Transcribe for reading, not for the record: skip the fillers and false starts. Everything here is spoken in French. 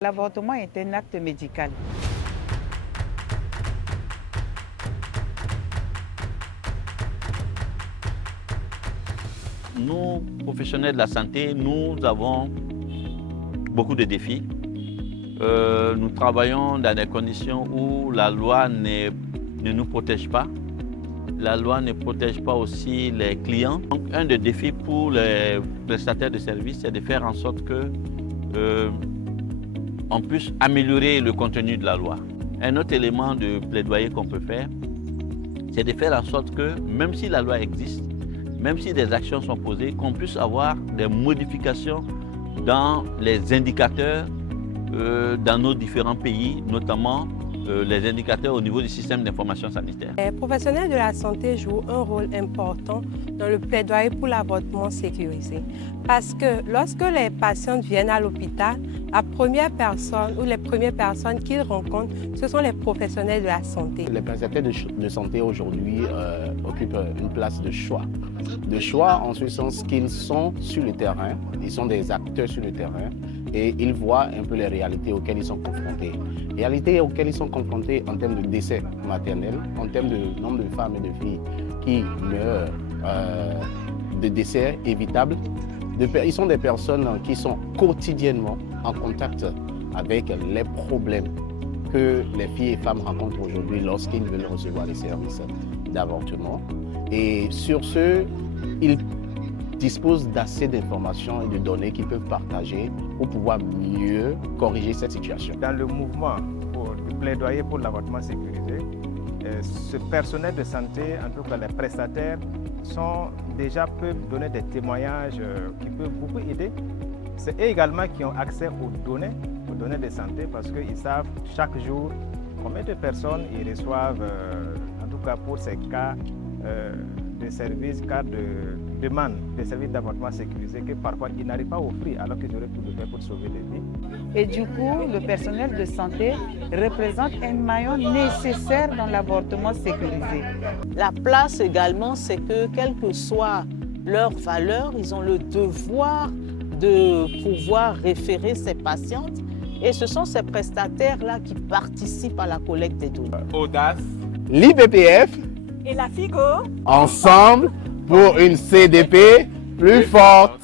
L'avortement est un acte médical. Nous, professionnels de la santé, nous avons beaucoup de défis. Nous travaillons dans des conditions où la loi ne nous protège pas. La loi ne protège pas aussi les clients. Donc, un des défis pour les prestataires de services, c'est de faire en sorte que on puisse améliorer le contenu de la loi. Un autre élément de plaidoyer qu'on peut faire, c'est de faire en sorte que, même si la loi existe, même si des actions sont posées, qu'on puisse avoir des modifications dans les indicateurs dans nos différents pays, notamment les indicateurs au niveau du système d'information sanitaire. Les professionnels de la santé jouent un rôle important dans le plaidoyer pour l'avortement sécurisé. Parce que lorsque les patientes viennent à l'hôpital, la première personne ou les premières personnes qu'ils rencontrent, ce sont les professionnels de la santé. Les prestataires de santé aujourd'hui occupent une place de choix. De choix en ce sens qu'ils sont sur le terrain, ils sont des acteurs sur le terrain et ils voient un peu les réalités auxquelles ils sont confrontés. Réalités auxquelles ils sont confrontés en termes de décès maternel, en termes de nombre de femmes et de filles qui meurent de décès évitables. Ils sont des personnes qui sont quotidiennement en contact avec les problèmes que les filles et femmes rencontrent aujourd'hui lorsqu'ils veulent recevoir les services d'avortement. Et sur ce, ils disposent d'assez d'informations et de données qu'ils peuvent partager pour pouvoir mieux corriger cette situation. Dans le mouvement pour le plaidoyer pour l'avortement sécurisé, ce personnel de santé, en tout cas les prestataires, peuvent donner des témoignages qui peuvent beaucoup aider. C'est eux également qui ont accès aux données de santé parce qu'ils savent chaque jour combien de personnes ils reçoivent, en tout cas pour ces cas de services, cas de demande de services d'avortement sécurisé que parfois ils n'arrivent pas à offrir alors qu'ils auraient pu le faire pour sauver des vies. Et du coup, le personnel de santé représente un maillon nécessaire dans l'avortement sécurisé. La place également, c'est que quelle que soit leur valeur, ils ont le devoir de pouvoir référer ces patientes. Et ce sont ces prestataires-là qui participent à la collecte des données. Audace, l'IPPF et la FIGO, ensemble pour une CDP plus forte.